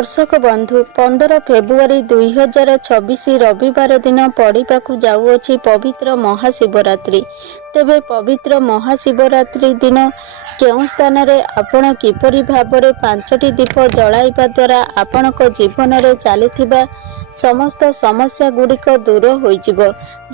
दर्शक बंधु 15 फेब्रुआरी 2026 रविवार दिन पढ़ाक जाऊँगी पवित्र महाशिवरात्रि। तेबे पवित्र महाशिवरात्रि दिन केउं स्थान रे आपण किपरि भाबरे 5टी दीप जलाइबा द्वारा आपणक जीवन रे चलीथिबा समस्त समस्या गुड़िक दूर होइजिबो।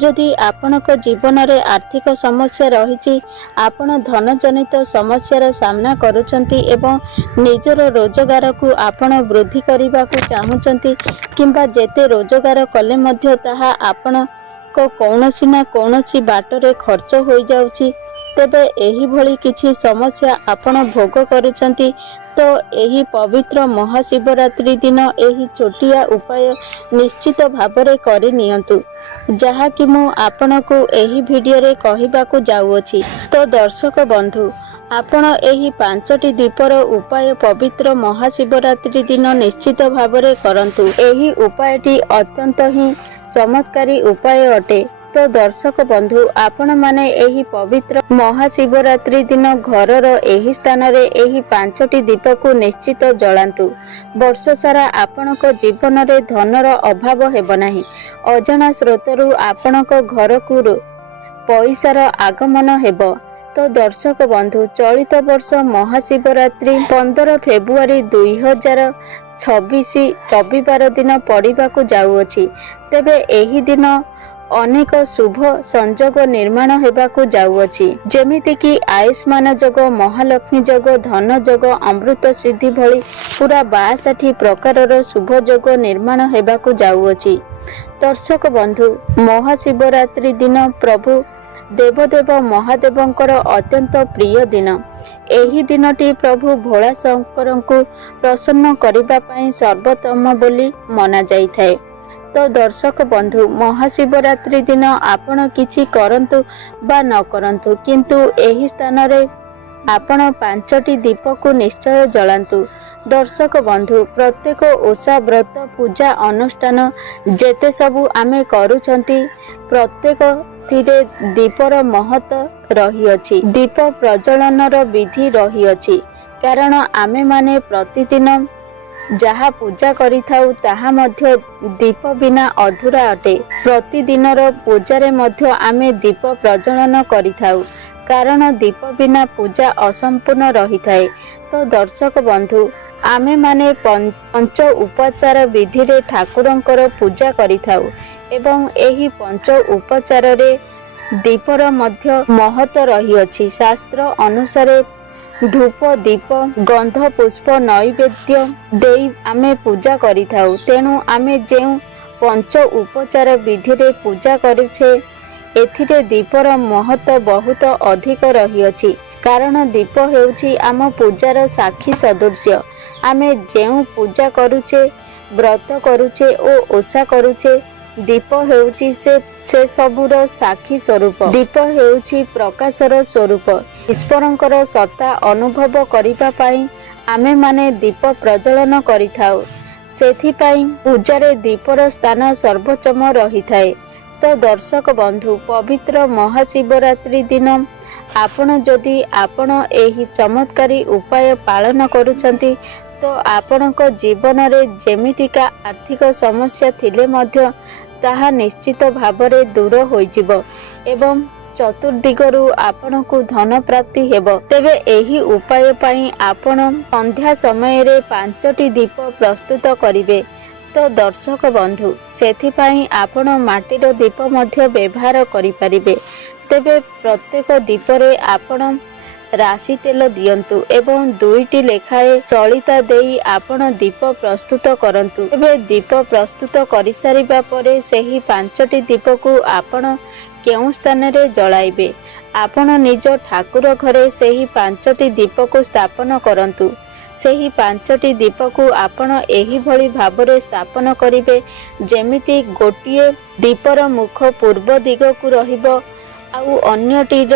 जदि आपणक जीवन रे आर्थिक समस्या रहिछि, आपण धन जनित समस्यार सामना करूछंती एवं निजर रोजगार को आपण वृद्धि करने को चाहूँगी किंबा जेते रोजगार कले मध्य ताहा आपण को कौनसी ना कौनसी बाटरे खर्च हो जाउछि, तेबे एही भली किछि समस्या आपण भोग करूछंती तो एही पवित्र महाशिवरात्रि दिन एही छोटिया उपाय निश्चित भावरे करि नियंतु, जहा कि मु आपण को एही वीडियो रे कहिबा को जाउछि। तो दर्शक बंधु आपण एही 5टी दीपर उपाय पवित्र महाशिवरात्रि दिन निश्चित भावरे करंतु। एही उपायटी अत्यंत ही चमत्कारी उपाय अटे। तो दर्शक बंधु आपण माने एही पवित्र महाशिवरात्रि दिन घरर एही स्थान रे एही 5टी दीप को निश्चित जलांतु। वर्ष सारा आपणक जीवन रे धनर अभाव हेब नाही। अजना स्रोतरु आपणक घर को पैसार आगमन हेब। तो दर्शक बंधु चलित वर्ष महाशिवरात्रि 15 फेब्रुआरी 2026 रविवार दिन पढ़ाक जाऊँगी। तेबे एही दिन अनेक शुभ संजोग निर्माण होगाकू जाऊँगी, जेमिति कि आयुष्मान जोग, महालक्ष्मी जोग, धन जोग, अमृत सिद्धि भली पूरा 62 प्रकारर शुभ जोग निर्माण होगाकू जाऊँगी। दर्शक बंधु महाशिवरात्रि दिन प्रभु देवदेव महादेवंकर अत्यंत प्रिय दिन। एही दिनटी प्रभु भोला शंकर को प्रसन्न करिबा पई सर्वोत्तम बोली मना जाई थाए। तो दर्शक बंधु महाशिवरात्रि दिन आपण किछि करंतु बा न करंतु, किंतु एही स्थान रे आपण 5टी दीप को निश्चय जलांतु। दर्शक बंधु प्रत्येक ओषा व्रत पूजा अनुष्ठान जेते सबु आमे करूछंती प्रत्येक थिरे दीपर महत्व रही अछि, दीप प्रज्वलनर विधि रही अछि। कारण आमे माने प्रतिदिन जहा पूजा करिथाउ ताहा मध्य दीप बिना अधूरा अटे। प्रतिदिनर पूजारे मध्य आमे दीप प्रज्वलन करिथाउ, कारण दीप बिना पूजा असंपूर्ण रही थाए। तो दर्शक बंधु आमे माने पंच उपचार विधि रे ठाकुरंकर पूजा करिथाउ एवं एही पंच उपचार रे दीपर मध्य महत्व रही अछि। शास्त्र अनुसारे धूप दीप गंध पुष्प नैवेद्य देई आमे पूजा करिथाउ। तेणु आमे जेउ पंच उपचार विधि रे पूजा करिछे एथिरे दीपर महत्व बहुत अधिक रही अछि। कारण दीप हेउछि आम पूजार साक्षी सदृश्य। आमे जेउ पूजा करूछे, व्रत करूछे ओ ओषा करूछे, दीप हेउछि से सबुर साक्षी स्वरूप। दीप हेउछि प्रकाशर स्वरूप। ईश्वरंकर सत्ता अनुभव करिबा पई आमे माने दीप प्रज्वलन करिथाउ। सेथिपई पूजारे दीपर स्थान सर्वोच्चम रही थाए। तो दर्शक बंधु पवित्र महाशिवरात्रि दिन आपण जदि आपण एही चमत्कारी उपाय पालन करूछंती तो आपणक जीवन रे जेमितिका आर्थिक समस्या थिले मध्य ताहा निश्चित भावरे दूर होइजिबो एवं चतुर्दिगरु आपण को धन प्राप्ति हेबो। तेबे एही उपाय पई आपण संध्या समय रे 5टी दीप प्रस्तुत करिवे। तो दर्शक बंधु सेथिपई आपण माटीर दीप मध्य व्यवहार करि परिबे। तेबे प्रत्येक दीपरे आपण राशि तेल दियंतु एवं 2टी लेखाए चलिता देई आपण दीप प्रस्तुत करंतु। एबे दीप प्रस्तुत करि सारिबा परे सेही 5टी दीप को आपण केउं स्थान रे जलाइबे। आपण निज ठाकुर घरे सेही 5टी दीप को स्थापन करंतु। सेही 5टी दीप को आपण एही भली भाबरे स्थापन करिवे जेमिति गोटिए दीपर मुख पूर्व दिग को रहिबो आउ अन्यटीर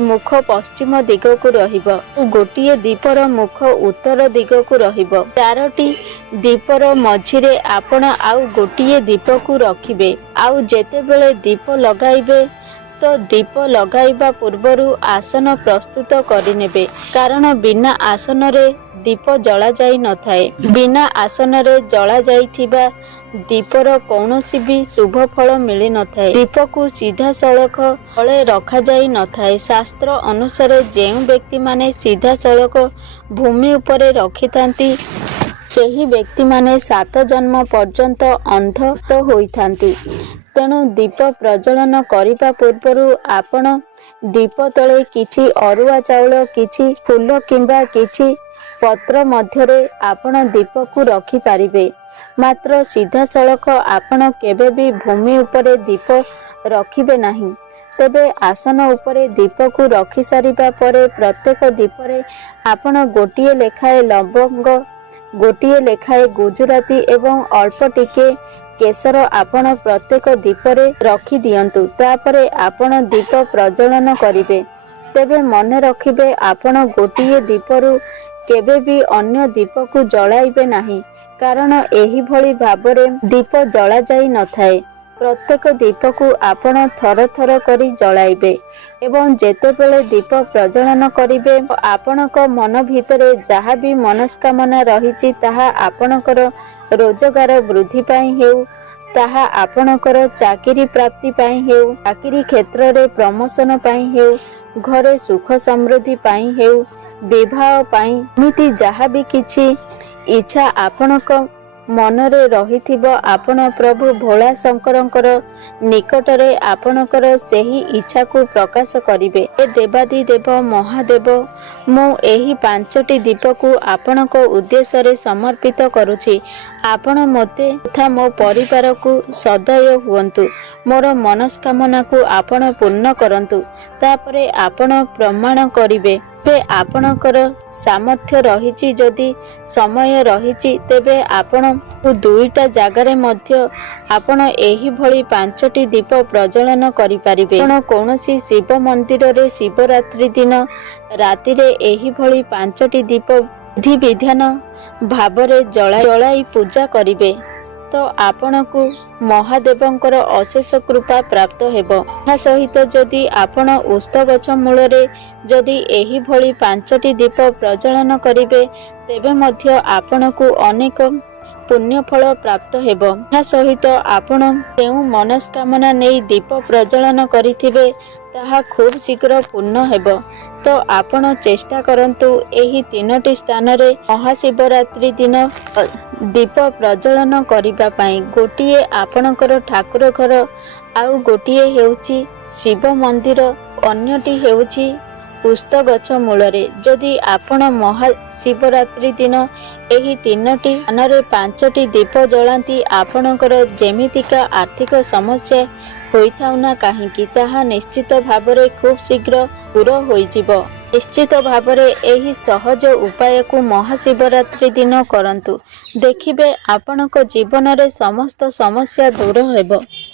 मुख पश्चिम दिग को रहिबो। गोटिए दीपर मुख उत्तर दिग को रहिबो। 4टी दीपर मझिरे आपण आउ गोटिए दीप को रखिबे। आउ जेते बेले दीप लगाइबे ତ ଦୀପ ଲଗାଇବା ପୂର୍ବରୁ ଆସନ ପ୍ରସ୍ତୁତ କରିନେବେ, କାରଣ ବିନା ଆସନରେ ଦୀପ ଜଳାଯାଇ ନଥାଏ। ବିନା ଆସନରେ ଜଳାଯାଇଥିବା ଦୀପର କୌଣସି ବି ଶୁଭ ଫଳ ମିଳିନଥାଏ। ଦୀପକୁ ସିଧାସଳଖ ତଳେ ରଖାଯାଇ ନଥାଏ। ଶାସ୍ତ୍ର ଅନୁସାରେ ଯେଉଁ ବ୍ୟକ୍ତିମାନେ ସିଧାସଳଖ ଭୂମି ଉପରେ ରଖିଥାନ୍ତି ସେହି ବ୍ୟକ୍ତିମାନେ 7 ଜନ୍ମ ପର୍ଯ୍ୟନ୍ତ ଅନ୍ଧ ହୋଇଥାନ୍ତି। ତେଣୁ ଦୀପ ପ୍ରଜ୍ୱଳନ କରିବା ପୂର୍ବରୁ ଆପଣ ଦୀପ ତଳେ କିଛି ଅରୁଆ ଚାଉଳ, କିଛି ଫୁଲ କିମ୍ବା କିଛି ପତ୍ର ମଧ୍ୟରେ ଆପଣ ଦୀପକୁ ରଖିପାରିବେ। ମାତ୍ର ସିଧାସଳଖ ଆପଣ କେବେ ବି ଭୂମି ଉପରେ ଦୀପ ରଖିବେ ନାହିଁ। ତେବେ ଆସନ ଉପରେ ଦୀପକୁ ରଖିସାରିବା ପରେ ପ୍ରତ୍ୟେକ ଦୀପରେ ଆପଣ ଗୋଟିଏ ଲେଖାଏଁ ଲବଙ୍ଗ, ଗୋଟିଏ ଲେଖାଏଁ ଗୁଜୁରାତି ଏବଂ ଅଳ୍ପ ଟିକେ କେଶର ଆପଣ ପ୍ରତ୍ୟେକ ଦୀପରେ ରଖିଦିଅନ୍ତୁ। ତାପରେ ଆପଣ ଦୀପ ପ୍ରଜ୍ୱଳନ କରିବେ। ତେବେ ମନେ ରଖିବେ, ଆପଣ ଗୋଟିଏ ଦୀପରୁ କେବେ ବି ଅନ୍ୟ ଦୀପକୁ ଜଳାଇବେ ନାହିଁ, କାରଣ ଏହିଭଳି ଭାବରେ ଦୀପ ଜଳାଯାଇ ନଥାଏ। ପ୍ରତ୍ୟେକ ଦୀପକୁ ଆପଣ ଥର ଥର କରି ଜଳାଇବେ ଏବଂ ଯେତେବେଳେ ଦୀପ ପ୍ରଜ୍ୱଳନ କରିବେ ଆପଣଙ୍କ ମନ ଭିତରେ ଯାହା ବି ମନସ୍କାମନା ରହିଛି ତାହା ଆପଣଙ୍କର ରୋଜଗାର ବୃଦ୍ଧି ପାଇଁ ହେଉ, ତାହା ଆପଣଙ୍କର ଚାକିରି ପ୍ରାପ୍ତି ପାଇଁ ହେଉ, ଚାକିରି କ୍ଷେତ୍ରରେ ପ୍ରମୋଶନ ପାଇଁ ହେଉ, ଘରେ ସୁଖ ସମୃଦ୍ଧି ପାଇଁ ହେଉ, ବିବାହ ପାଇଁ, ଏମିତି ଯାହା ବି କିଛି ଇଚ୍ଛା ଆପଣଙ୍କ ମନରେ ରହିଥିବ ଆପଣ ପ୍ରଭୁ ଭୋଳା ଶଙ୍କରଙ୍କର ନିକଟରେ ଆପଣଙ୍କର ସେହି ଇଚ୍ଛାକୁ ପ୍ରକାଶ କରିବେ। ହେ ଦେବାଦିଦେବ ମହାଦେବ, ମୁଁ ଏହି 5ଟି ଦୀପକୁ ଆପଣଙ୍କ ଉଦ୍ଦେଶ୍ୟରେ ସମର୍ପିତ କରୁଛି। ଆପଣ ମୋତେ ତଥା ମୋ ପରିବାରକୁ ସଦୟ ହୁଅନ୍ତୁ। ମୋର ମନସ୍କାମନାକୁ ଆପଣ ପୂର୍ଣ୍ଣ କରନ୍ତୁ। ତାପରେ ଆପଣ ପ୍ରମାଣ କରିବେ। ତେବେ ଆପଣଙ୍କର ସାମର୍ଥ୍ୟ ରହିଛି, ଯଦି ସମୟ ରହିଛି, ତେବେ ଆପଣ 2ଟା ଜାଗାରେ ମଧ୍ୟ ଆପଣ ଏହିଭଳି 5ଟି ଦୀପ ପ୍ରଜ୍ୱଳନ କରିପାରିବେ। ଆପଣ କୌଣସି ଶିବ ମନ୍ଦିରରେ ଶିବରାତ୍ରି ଦିନ ରାତିରେ ଏହିଭଳି 5ଟି ଦୀପ ବିଧିବିଧାନ ଭାବରେ ଜଳାଇ ପୂଜା କରିବେ, ତ ଆପଣଙ୍କୁ ମହାଦେବଙ୍କର ଅଶେଷ କୃପା ପ୍ରାପ୍ତ ହେବ। ଏହା ସହିତ ଯଦି ଆପଣ ଓସ୍ତ ଗଛ ମୂଳରେ ଯଦି ଏହିଭଳି 5ଟି ଦୀପ ପ୍ରଜ୍ୱଳନ କରିବେ, ତେବେ ମଧ୍ୟ ଆପଣଙ୍କୁ ଅନେକ ପୁଣ୍ୟଫଳ ପ୍ରାପ୍ତ ହେବ। ଏହା ସହିତ ଆପଣ ଯେଉଁ ମନସ୍କାମନା ନେଇ ଦୀପ ପ୍ରଜ୍ୱଳନ କରିଥିବେ ତାହା ଖୁବ୍ ଶୀଘ୍ର ପୂର୍ଣ୍ଣ ହେବ। ତ ଆପଣ ଚେଷ୍ଟା କରନ୍ତୁ ଏହି 3ଟି ସ୍ଥାନରେ ମହାଶିବରାତ୍ରି ଦିନ ଦୀପ ପ୍ରଜ୍ୱଳନ କରିବା ପାଇଁ। ଗୋଟିଏ ଆପଣଙ୍କର ଠାକୁର ଘର, ଆଉ ଗୋଟିଏ ହେଉଛି ଶିବ ମନ୍ଦିର, ଅନ୍ୟଟି ହେଉଛି ଓସ୍ତ ଗଛ ମୂଳରେ। ଯଦି ଆପଣ ମହାଶିବରାତ୍ରି ଦିନ ଏହି 3ଟି ସ୍ଥାନରେ 5ଟି ଦୀପ ଜଳାନ୍ତି, ଆପଣଙ୍କର ଯେମିତିକା ଆର୍ଥିକ ସମସ୍ୟା ହୋଇଥାଉ ନା କାହିଁକି ତାହା ନିଶ୍ଚିତ ଭାବରେ ଖୁବ୍ ଶୀଘ୍ର ଦୂର ହୋଇଯିବ। ନିଶ୍ଚିତ ଭାବରେ ଏହି ସହଜ ଉପାୟକୁ ମହାଶିବରାତ୍ରି ଦିନ କରନ୍ତୁ। ଦେଖିବେ ଆପଣଙ୍କ ଜୀବନରେ ସମସ୍ତ ସମସ୍ୟା ଦୂର ହେବ।